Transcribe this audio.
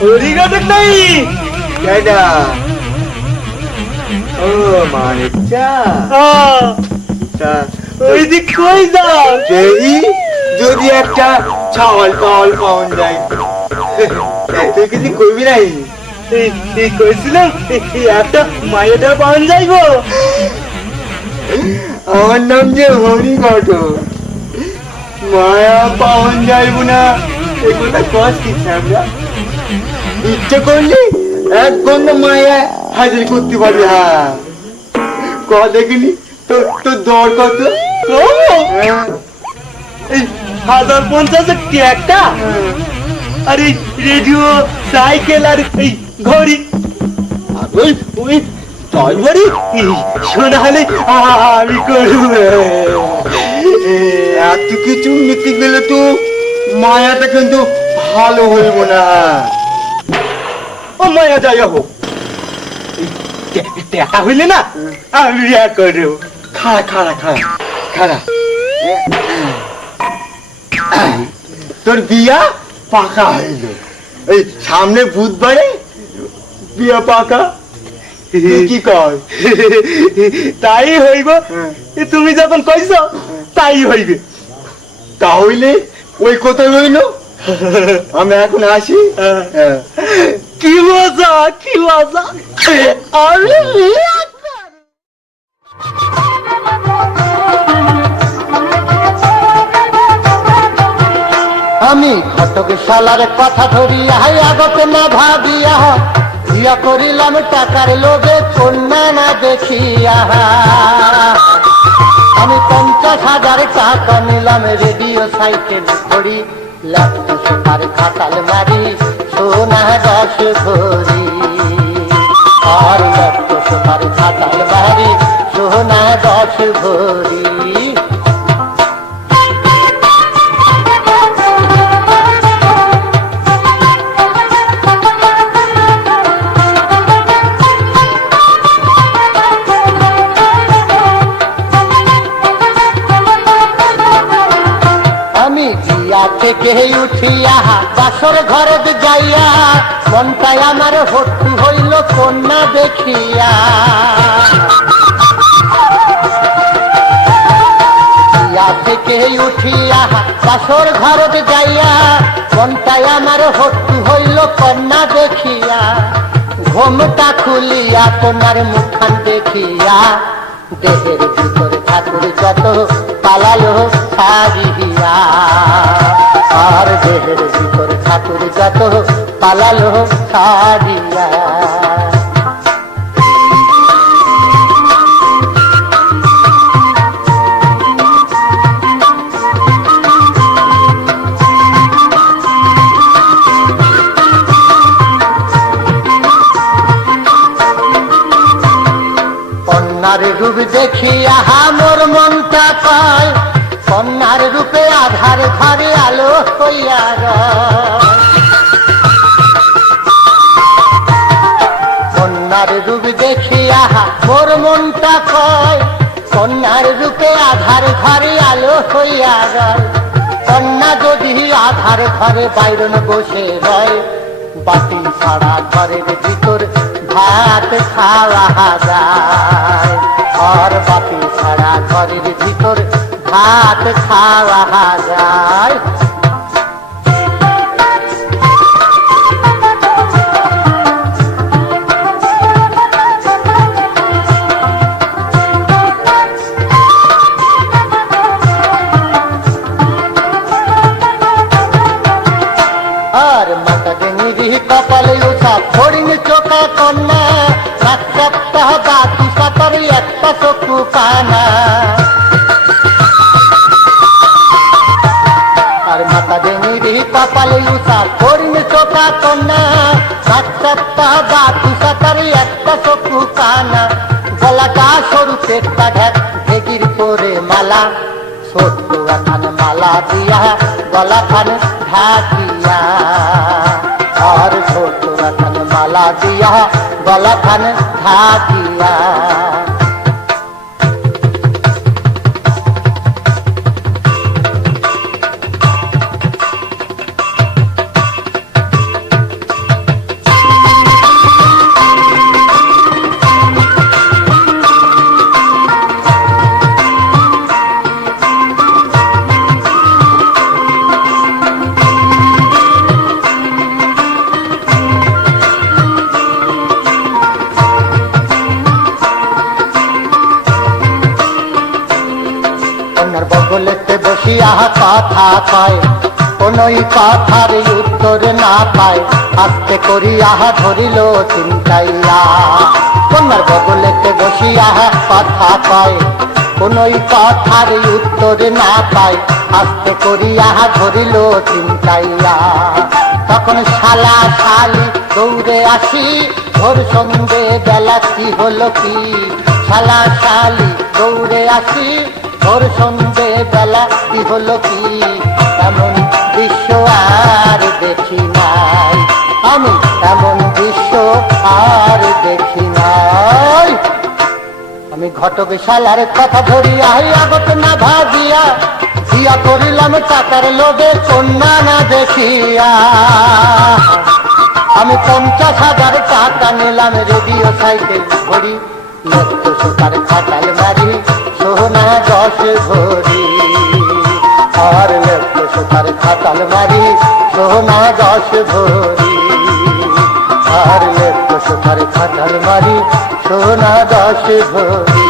হরিঘাটক নাই। কেডা? ও মানিকটা হ্যাঁ, তা ওই দিক কই যাও সেই যদি একটা ছাওয়াল পাওয়াল পাওয়া যায়। তুই কিছু করবি নাই? এই কইছিলাম একটা মায়েটা পান যাইবো আমার নাম যে হরি ঘটক। মায়া পাওয়ান যাইব না। এগুলো কষ্ট কি আমরা ইচ্ছে করলি এক গন্ধ মায়া হাজির করতে পারবি হ্যাঁ। ক দেখিনি? তোর তোর দর কত? হ্যাঁ, হাজার পঞ্চাশের কি একটা। আর এই রেডিও সাইকেল আর এই ঘড়ি। ওই ওই তোর ঘড়ি এই, শোনা আমি করব। এত কিছু নিতে গেলে তো মায়াটা কিন্তু ভালো হইব না। ও মায়া যাই হোক। টাকা হইলে না আমি বিয়া করব। খাড়া খাড়া খাড়া খাড়া। তোর বিয়া পাকা হইল। এই সামনে বুধবারে বিয়া পাকা। কি কর তাই হইব। হ্যাঁ। এ তুমি যখন কইছ তাই হইবে। তাহলে ওই কোথায় রইল। আমি এখন আসি। হ্যাঁ। কি মজা কি মজা। করব। আমি ঘটক শালার কথা ধরিয়া আগতে না ভাবিয়া বিয়া করিলাম টাকার লোভে কন্যা না দেখিয়া আমি পঞ্চাশ হাজার টাকা নিলাম রেডিও সাইকেল করি ল্যাপটপ আর খাতাল মারি, সোনা দশ ভরি। আর ল্যাপটপ আর খাতাল মারি, সোনা দশ ভরি। থেকে উঠিয়া বাসর ঘরে যাইয়া, মনটাই আমার ভর্তি হইল কন্যা দেখিয়া। উঠিয়া বাসর ঘরে যাইয়া, মনটাই আমার ভর্তি হইল কন্যা দেখিয়া। ঘুমটা খুলিয়া তোমার মুখখান দেখিয়া, দেহের ভিতরে ঠাকুর যত পালালো সারিয়া দেহের ভিতরে ঠাকুর যত পালালো সারিয়া কন্যার রূপ দেখিয়া মোর মনটা পায় কন্যার রূপে আধার ঘরে আলো হইয়া। কন্যার রূপ দেখিয়া মোর মনটা কয়, কন্যার রূপে আধার ঘরে আলো হইয়া রয় কন্যা যদি আধার ঘরে বাইরন বসে রয়, বাতি ছাড়া ঘরের ভিতর ভাত খাওয়া যায় আর বাতি ছাড়া ঘরের ভিতর ভাত খাওয়া যায় আর মাতা ডেঙ্গি কপালে উঠা ফড়িং চোখা কন্যা এক ডেঙ্গি কপালে উঠা ফড়িং চোখা কন্যা এক সপ্তাহ বাকি সাতার একটা চক্ষু কানা গলাটা সরু পেটটা ঢেক ঢেকির করে মালা ছোট্ট খান মালা দিয়া গলা খান ঢাকিয়া আর ছোট খান মালা দিয়া গলা খান বসিয়া কথা কয়। কোনই কথার উত্তর না পায়। আস্তে করিয়া ধরিল চিন্তাইয়া। কন্যার বদলেতে বসিয়া কথা কয়। কোনই কথার উত্তর না পায়। আস্তে করিয়া ধরিল চিন্তাইয়া। তখন শালা শালি দৌড়ে আসি। ভোর সন্ধে বেলা কি হলো কি? শালা শালি দৌড়ে আসি। ভোর সন্ধে বেলা, কি হলো কি? এমন দৃশ্য আর দেখি নাই। আমি এমন দৃশ্য আর দেখি নাই। আমি ঘটক শালার কথা ধরিয়া আগত না ভাবিয়া বিয়া করিলাম চাকার লোভে কন্যা না দেখিয়া। আমি পঞ্চাশ হাজার টাকা নিলাম, রেডিও সাইকেল ঘড়ি লক্ষ সুতার খাটাল মারি। সোনা দশ ভরি। আর লক্ষ সুতার খাতাল মারি, সোনা দশ ভরি। আর লক্ষ সুতার খাতাল মারি, সোনা দশ ভরি।